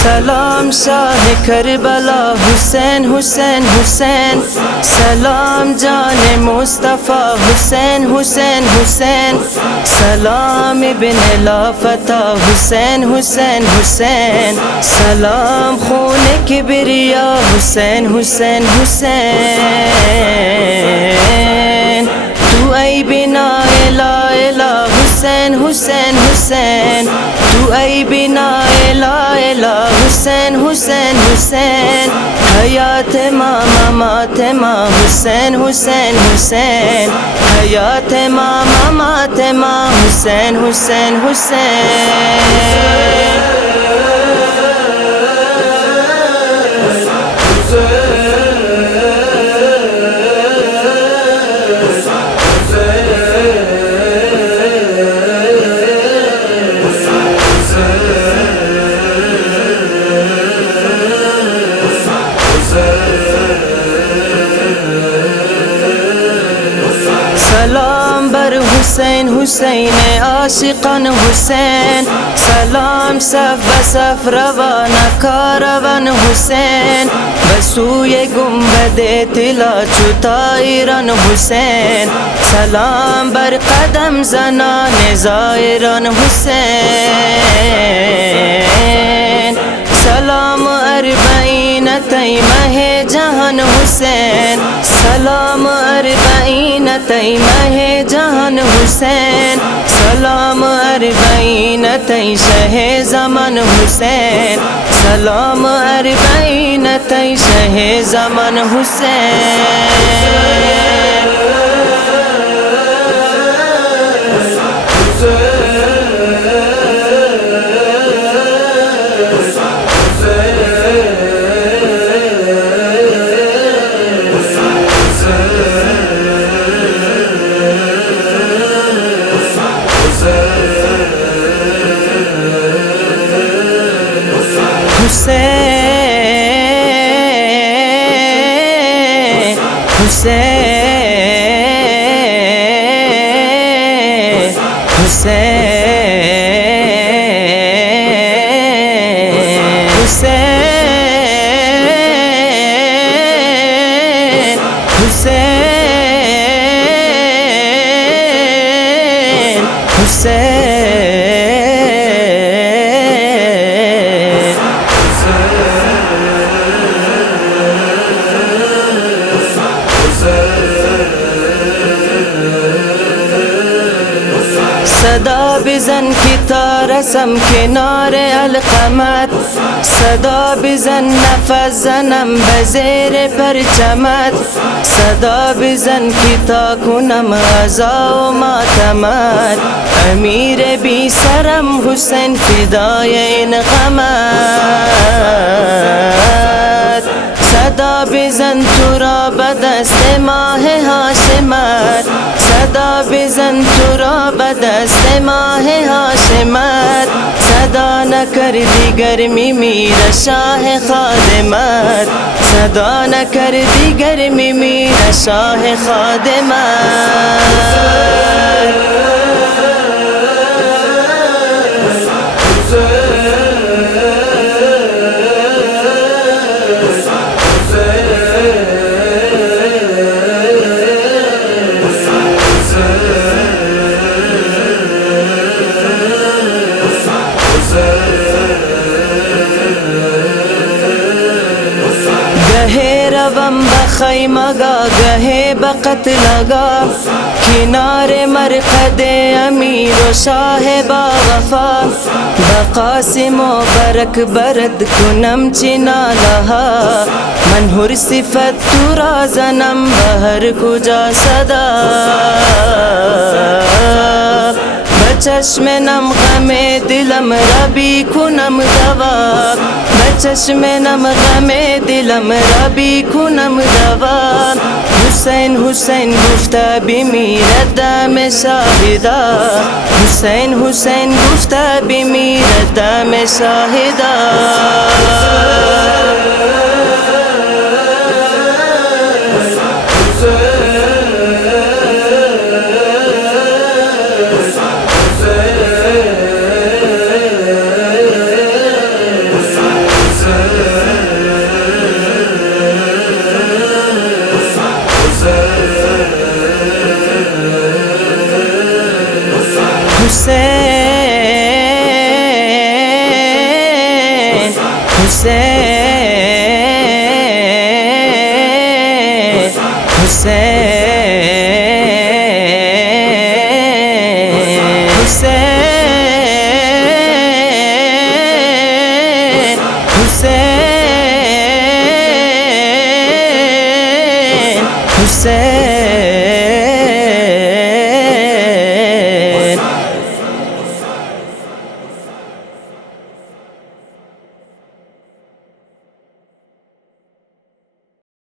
सलाम शाह करबला हुसैन हुसैन हुसैन, सलाम जाने मुस्तफ़ा हुसैन हुसैन हुसैन, सलाम इब्न लाफता हुसैन हुसैन हुसैन, सलाम खून किबरिया हुसैन हुसैन हुसैन, तू ऐ बिना ला इला हुसैन हुसैन हुसैन, तू ऐ बिना ला इला हुसैन हुसैन हुसैन, हयात माँ मामात माँ हुसैन हुसैन हुसैन, हयात माँ मामात माँ हुसैन हुसैन हुसैन। सलाम बर हुसैन हुसैन आशिकान हुसैन, सलाम सफ बसफ रवाना कारवान हुसैन, बसूए गुंबदे तिला चुताइरन हुसैन, सलाम बर कदम ज़नान ज़ाइरन हुसैन, सलाम अरबईन तैमह जहान हुसैन, सलाम अरबईन तैमह जहान हुसैन, सलाम अरबईन तै शह ज़मान हुसैन, सलाम अरबईन तै शह ज़मान हुसैन। सदा बिज़न की तारसम किनारे अलक़मत, सदा बिज़न नफ़स ज़नम बज़ेर परचमत, सदा बिज़न की ताकुनम ग़ज़ा व मातमत, अमीर बी सरम हुसैन फ़िदाए इन ग़मत, صدا بزن تو را به دست ماه هاشمت، صدا بزن تو را به دست ماه هاشمت، صدا نکردی گرمی میره شاه خادمت، صدا نکردی گرمی میره شاه خادمت. گهے روم بخیمگا گہے بقتلگا، کنار مرقد امیر و شاہ با وفا، بقاسم و برک برد کنم چنا لها، من هر صفت تو را زنم بهر کجا صدا، بچشم نم غم دلم را بی کنم دوا، بچشم نم غم دلم را بی کنم دوا، حسین حسین گفته بمیرد دم شاهدا، حسین حسین گفته بمیرد دم شاهدا. Hussein